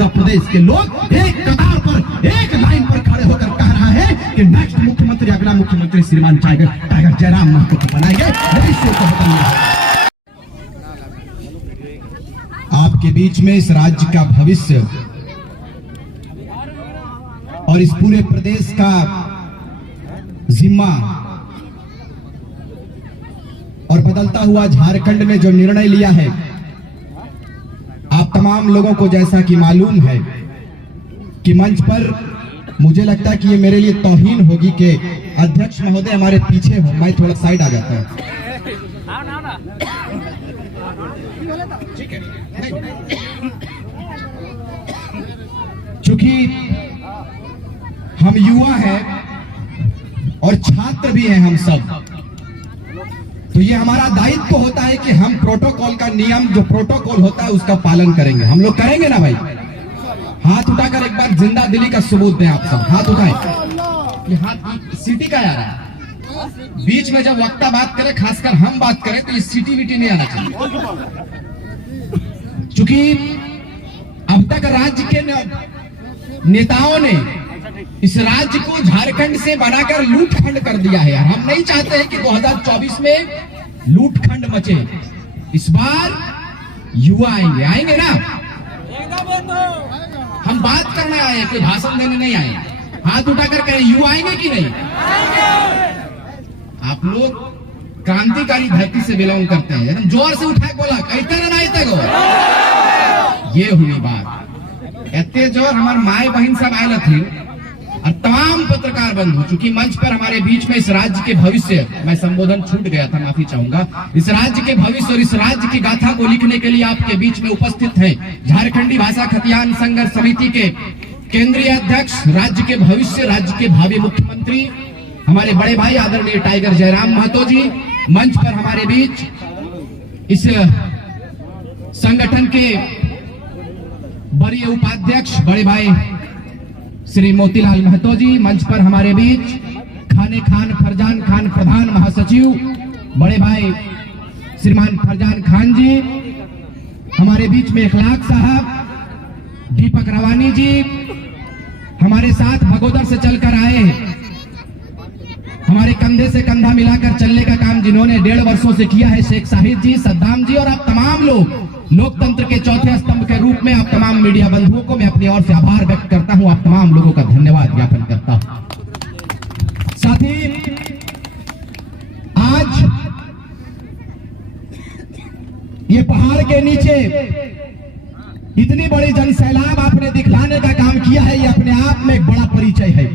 पूरा प्रदेश के लोग एक कतार पर, एक लाइन पर खड़े होकर कह रहा है कि नेक्स्ट मुख्यमंत्री, अगला मुख्यमंत्री श्रीमान टाइगर जयराम महतो को बनाएंगे। आपके बीच में इस राज्य का भविष्य और इस पूरे प्रदेश का जिम्मा और बदलता हुआ झारखंड में जो निर्णय लिया है, आप तमाम लोगों को जैसा कि मालूम है कि मंच पर मुझे लगता है कि ये मेरे लिए तौहीन होगी कि अध्यक्ष महोदय हमारे पीछे हो, मैं थोड़ा साइड आ जाता हूं। ठीक है, चूंकि हम युवा हैं और छात्र भी हैं हम सब, तो ये हमारा दायित्व होता है कि हम प्रोटोकॉल का नियम, जो प्रोटोकॉल होता है उसका पालन करेंगे। हम लोग करेंगे ना भाई? हाथ उठाकर एक बार जिंदा दिली का सबूत दें आप सब। हाथ उठाएं। ये हाथ सीटी का आ रहा है। बीच में जब वक्ता बात करे, खासकर हम बात करें, तो ये सीटी वीटी नहीं आना चाहिए। चूंकि अब तक राज्य के नेताओं ने इस राज्य को झारखंड से बनाकर लूटखंड कर दिया है। हम नहीं चाहते हैं कि 2024 में लूटखंड मचे। इस बार युवा आएंगे ना? हम बात करने आए, कोई भाषण देने नहीं आए। हाथ उठाकर कहें, युवा आएंगे कि नहीं? आप लोग क्रांतिकारी धरती से बिलोंग करते हैं, एकदम जोर से उठा बोला, कहते ना ये हुई बात। इतने जोर हमारे माए बहन सब आये थी और तमाम पत्रकार बंधु, चूंकि मंच पर हमारे बीच में इस राज्य के भविष्य, मैं संबोधन छूट गया था, माफी चाहूंगा, इस राज्य के भविष्य और इस राज्य की गाथा को लिखने के लिए आपके बीच में उपस्थित हैं झारखंडी भाषा खतियान संघर्ष समिति के केंद्रीय अध्यक्ष, राज्य के भविष्य, राज्य के भावी मुख्यमंत्री हमारे बड़े भाई आदरणीय टाइगर जयराम महतो जी। मंच पर हमारे बीच इस संगठन के वरीय उपाध्यक्ष बड़े भाई श्री मोतीलाल महतो जी। मंच पर हमारे बीच खाने खान फरजान खान प्रधान महासचिव बड़े भाई श्रीमान फरजान खान जी। हमारे बीच में इखलाक साहब, दीपक रवानी जी हमारे साथ भगोदर से चलकर आए, हमारे कंधे से कंधा मिलाकर चलने का काम जिन्होंने 1.5 वर्षों से किया है, शेख साहिद जी, सद्दाम जी और आप तमाम लोग, लोकतंत्र के चौथे स्तंभ के रूप में आप तमाम मीडिया बंधुओं को मैं अपनी ओर से आभार व्यक्त करता हूं। आप तमाम लोगों का धन्यवाद ज्ञापन करता हूं। साथ ही आज ये पहाड़ के नीचे इतनी बड़ी जनसैलाब आपने दिखलाने का काम किया है, ये अपने आप में एक बड़ा परिचय है।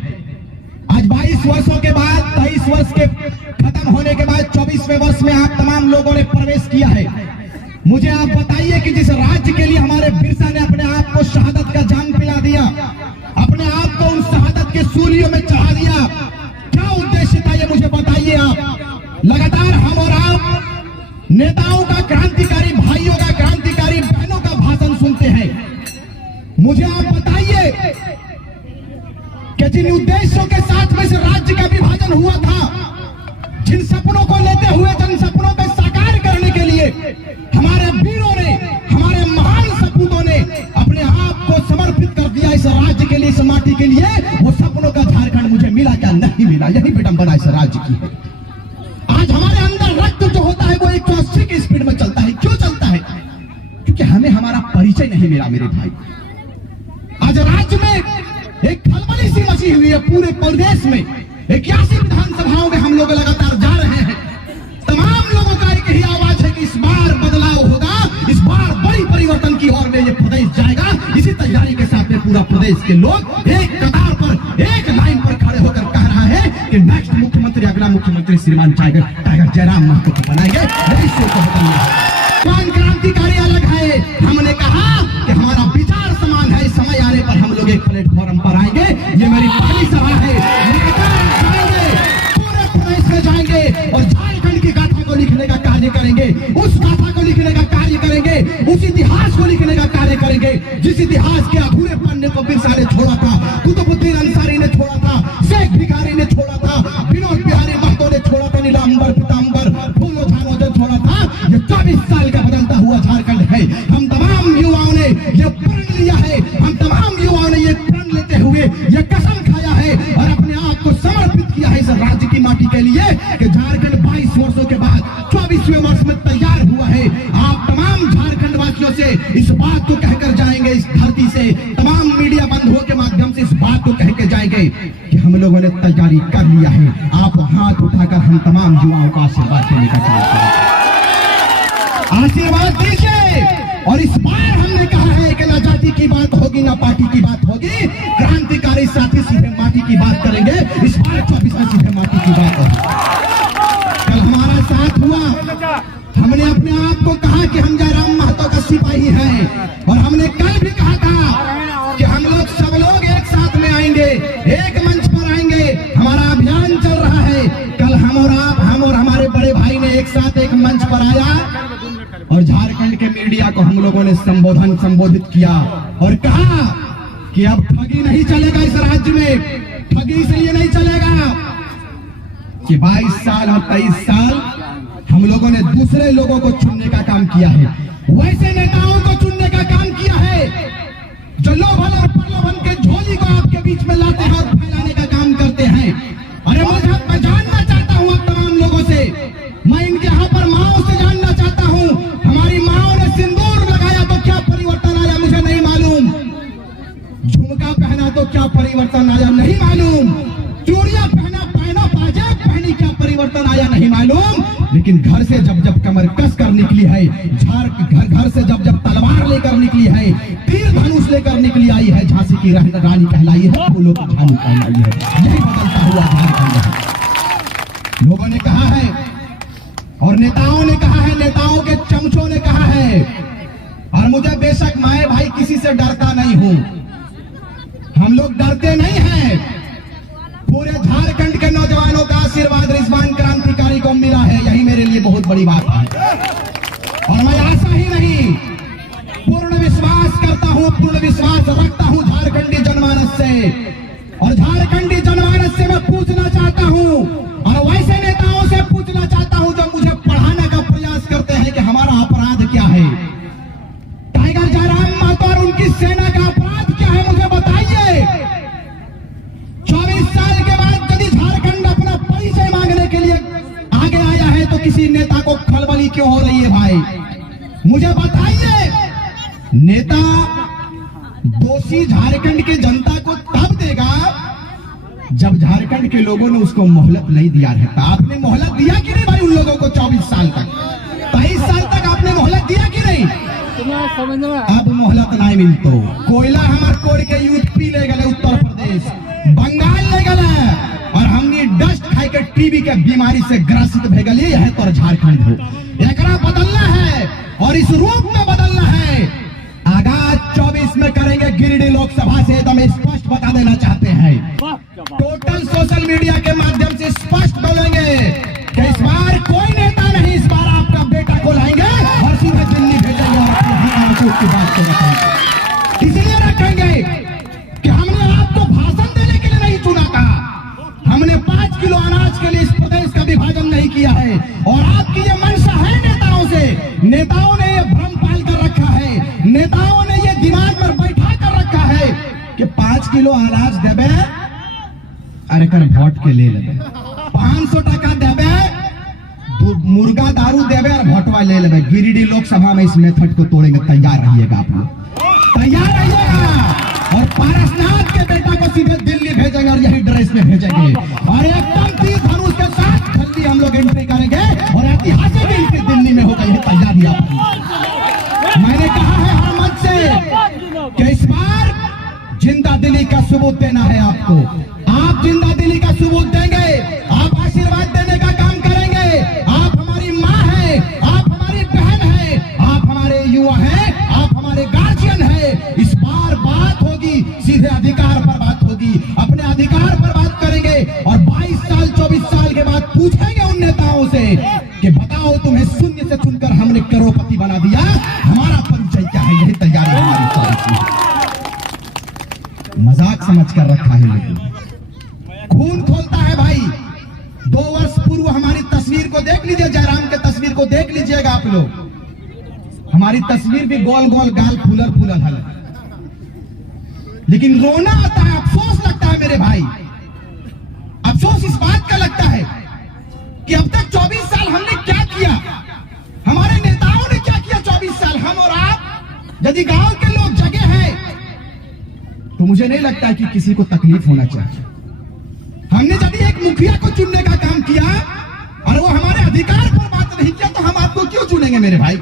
आज 22 वर्षों के बाद, 23 वर्ष के खत्म होने के बाद 24वें वर्ष में आप तमाम लोगों ने प्रवेश किया है। मुझे आप बताइए कि जिस राज्य के लिए हमारे बिरसा ने अपने आप को शहादत का जाम पिला दिया, अपने आप को उन शहादत के सूलियों में चढ़ा दिया, क्या उद्देश्य था ये मुझे बताइए आप। लगातार हम और आप नेताओं का, क्रांतिकारी भाइयों का, क्रांतिकारी बहनों का भाषण सुनते हैं। मुझे आप बताइए कि जिन उद्देश्यों के साथ में इस राज्य का विभाजन हुआ था, जिन सपनों को लेते हुए, जिन सपनों को साकार करने के लिए हमारे वीरों ने, हमारे महान सपूतों ने अपने आप को समर्पित कर दिया इस राज्य के लिए, इस माटी के लिए, वो सपनों का झारखंड मुझे मिला क्या? नहीं मिला। यही विडंबना इस राज्य की है। आज हमारे अंदर रक्त जो होता है वो 180 की स्पीड में चलता है। क्यों चलता है? क्योंकि हमें हमारा परिचय नहीं मिला मेरे भाई। आज राज्य में एक खलबली सी मची हुई है, पूरे प्रदेश में 81 विधानसभाओं में हम लोग लगातार जा रहे हैं। तमाम लोगों का एक ही आवाज है कि इस बार बदलाव होगा, इस बार बड़ी परिवर्तन की ओर में ये प्रदेश जाएगा। इसी तैयारी के साथ में पूरा प्रदेश के लोग एक कतार पर, एक लाइन पर खड़े होकर कह रहा है कि नेक्स्ट मुख्यमंत्री, अगला मुख्यमंत्री श्रीमान टाइगर जयराम महतो को बनाएंगे। क्रांतिकारी अलग है, हमने कहा कि हमारा विचार समान है। समय आने पर हम लोग एक प्लेटफॉर्म पर आएंगे। ये मेरी पहली सभा है, पूरे प्रदेश में जाएंगे और झारखंड की गाथा को लिखने का कार्य करेंगे, उस गाथा को लिखने का कार्य करेंगे, उस इतिहास को लिखने का कार्य करेंगे जिस इतिहास के अधूरे पन्ने को बिरसा ने छोड़ा था, कुतुबुद्दीन अंसारी ने छोड़ा था, शेख भिखारी ने छोड़ा था, विनोद बिहारी महतो ने छोड़ा था, नीलांबर पीतांबर फूलो झानो ने छोड़ा था। ये 24 साल का बदलता हुआ झारखंड है। हम तमाम युवाओं ने ये प्रण लिया है, हम 22 वर्षों के बाद 24वें वर्ष में तैयार हुआ है। आप तमाम झारखंड वासियों से इस बात को कहकर जाएंगे, इस धरती से तमाम मीडिया बंधुओं के माध्यम से इस बात को कह के जाएंगे कि हम लोगों ने तैयारी कर लिया है। आप हाथ उठाकर हम तमाम युवाओं का आशीर्वाद देने का काम करें, आशीर्वाद दीजिए। और इस बार हमने कहा है कि ना जाति की बात होगी ना पार्टी की बात होगी, क्रांतिकारी साथी सीधे माटी की बात करेंगे। इस बार 24 में सीधे माटी की बात होगी। कल हमारा साथ हुआ, हमने अपने आप को कहा कि हम जयराम महतो का सिपाही हैं, और हमने कल भी कहा था कि हम लोग सब लोग एक साथ में आएंगे, एक मंच पर आएंगे। हमारा अभियान चल रहा है। कल हम और हमारे बड़े भाई ने एक साथ एक मंच पर आया और झारखंड के मीडिया को हम लोगों ने संबोधित किया और कहा कि अब ठगी नहीं चलेगा इस राज्य में। ठगी इसलिए नहीं चलेगा कि 22 साल और 23 साल हम लोगों ने दूसरे लोगों को चुनने का काम किया है, वैसे नेताओं को चुनने का काम किया है जो लोभन और प्रलोभन के झोली को आपके बीच में लाते हैं और फैलाने का काम करते हैं। अरे मैं जानना चाहता हूँ अब तमाम लोगों से, मैं इनके यहाँ पर माओ से जानना चाहता हूँ, हमारी माओ ने सिंदूर लगाया तो क्या परिवर्तन आया मुझे नहीं मालूम, झुमका पहना तो क्या परिवर्तन आया नहीं मालूम, चूड़ियां पहना पाजेब पहनी क्या परिवर्तन आया नहीं मालूम। लेकिन घर से जब कमर कस कर निकली है, घर से जब तलवार लेकर निकली है, तीर धनुष लेकर निकली आई है, झांसी की रानी कहलाई है, फूलों की झांसी कहलाई है। यही बदलता हुआ झारखंड है। लोगों ने कहा है और नेताओं ने कहा है, नेताओं के चमचों ने कहा है, और मुझे बेशक मैं भाई किसी से डरता नहीं हूं, हम लोग डरते नहीं हैं। पूरे झारखंड के नौजवानों का आशीर्वाद रिजवान क्रांतिकारी को मिला है, यही मेरे लिए बहुत बड़ी बात है। और मैं आशा ही नहीं, पूर्ण विश्वास करता हूं, पूर्ण विश्वास रखता हूं झारखंडी जनमानस से। और झारखंडी जनमानस से मैं पूछना चाहता हूं और वैसे नेताओं से पूछना चाहता हूं जो मुझे पढ़ाने का प्रयास करते हैं कि हमारा अपराध क्या है। टाइगर जयराम महतो और उनकी सेना का अपराध क्या है मुझे बताइए। 24 साल के बाद यदि झारखंड अपना परिचय मांगने के लिए आगे आया है तो किसी नेता को खलबली क्यों हो रही है भाई, मुझे बताइए। नेता दोषी झारखंड की जनता को तब देगा जब झारखंड के लोगों ने उसको मोहलत नहीं दिया रहता। आपने मोहलत दिया कि नहीं भाई उन लोगों को? 24 साल तक 23 साल तक आपने मोहलत दिया कि नहीं? अब मोहलत नहीं मिलतो। कोयला हमारे कोड़ के यूपी ले गए, उत्तर प्रदेश बंगाल ले गए, और हमने डस्ट खाई के टीबी के बीमारी से ग्रसित भे गए। यह तो झारखंड हो, एकरा बदलना है और इस रूप में बदलना है। आगाज 24 में करेंगे। गिरिडीह लोकसभा से एकदम स्पष्ट बता देना चाहते हैं, टोटल सोशल मीडिया के माध्यम से स्पष्ट बोलेंगे कि इस बार कोई नेता नहीं, इस बार आपका बेटा को लाएंगे और सीधे दिल्ली भेजेंगे और अपने की बात को रखेंगे। इसलिए रखेंगे कि हमने आपको भाषण देने के लिए नहीं चुना था, हमने 5 किलो अनाज के लिए इस प्रदेश का विभाजन नहीं किया है। और आपकी ये मंशा है नेताओं से, नेताओं ने ये भ्रम पाल कर रखा है, नेताओं ने ये दिमाग में बैठा कर रखा है कि 5 किलो अनाज देवे अरे कर वोट के ले लेवे, 500 टका देवे, मुर्गा दारू देवे और वोटवा ले लेवे। गिरिडीह लोकसभा में इस मेथड को तोड़ेंगे, तैयार रहिएगा आप लोग, तैयार रहिएगा। और पारसनाथ के बेटा को सीधे दिल्ली भेजेंगे और यही ड्रेस में भेजेंगे और एकदम तीर धनुष के साथ जल्दी हम लोग एंट्री करेंगे और ऐतिहासिक एंट्री दिल्ली में होगा। यह तैयारी आपकी। मैंने कहा है हर मंच से कि इस बार जिंदा दिली का सबूत देना है आपको। आप जिंदा दिली का सबूत देंगे, आप आशीर्वाद देने का काम करेंगे। आप हमारी माँ है, आप हमारी बहन है, आप हमारे युवा हैं, आप हमारे गार्जियन है। इस बार बात होगी, सीधे अधिकार पर बात होगी, अपने अधिकार पर बात करेंगे। और 22 साल 24 साल के बाद पूछेंगे उन नेताओं से कि बताओ तुम्हें शून्य से चुनकर हमने करोड़पति बना दिया, हमारा परिचय क्या है। यही तैयारी हमारी। मजाक समझ कर रखा है, लेकिन खून खोलता है भाई। 2 वर्ष पूर्व हमारी तस्वीर को देख लीजिए, जयराम के तस्वीर को देख लीजिएगा आप लोग। हमारी तस्वीर भी गोल गोल गाल फूलल फूलल है, लेकिन रोना आता है, अफसोस लगता है मेरे भाई। अफसोस इस बात का लगता है कि अब तक 24 साल यदि गांव के लोग जगे हैं तो मुझे नहीं लगता है कि किसी को तकलीफ होना चाहिए। हमने यदि एक मुखिया को चुनने का काम किया और वो हमारे अधिकार पर बात नहीं किया तो हम आपको क्यों चुनेंगे मेरे भाई?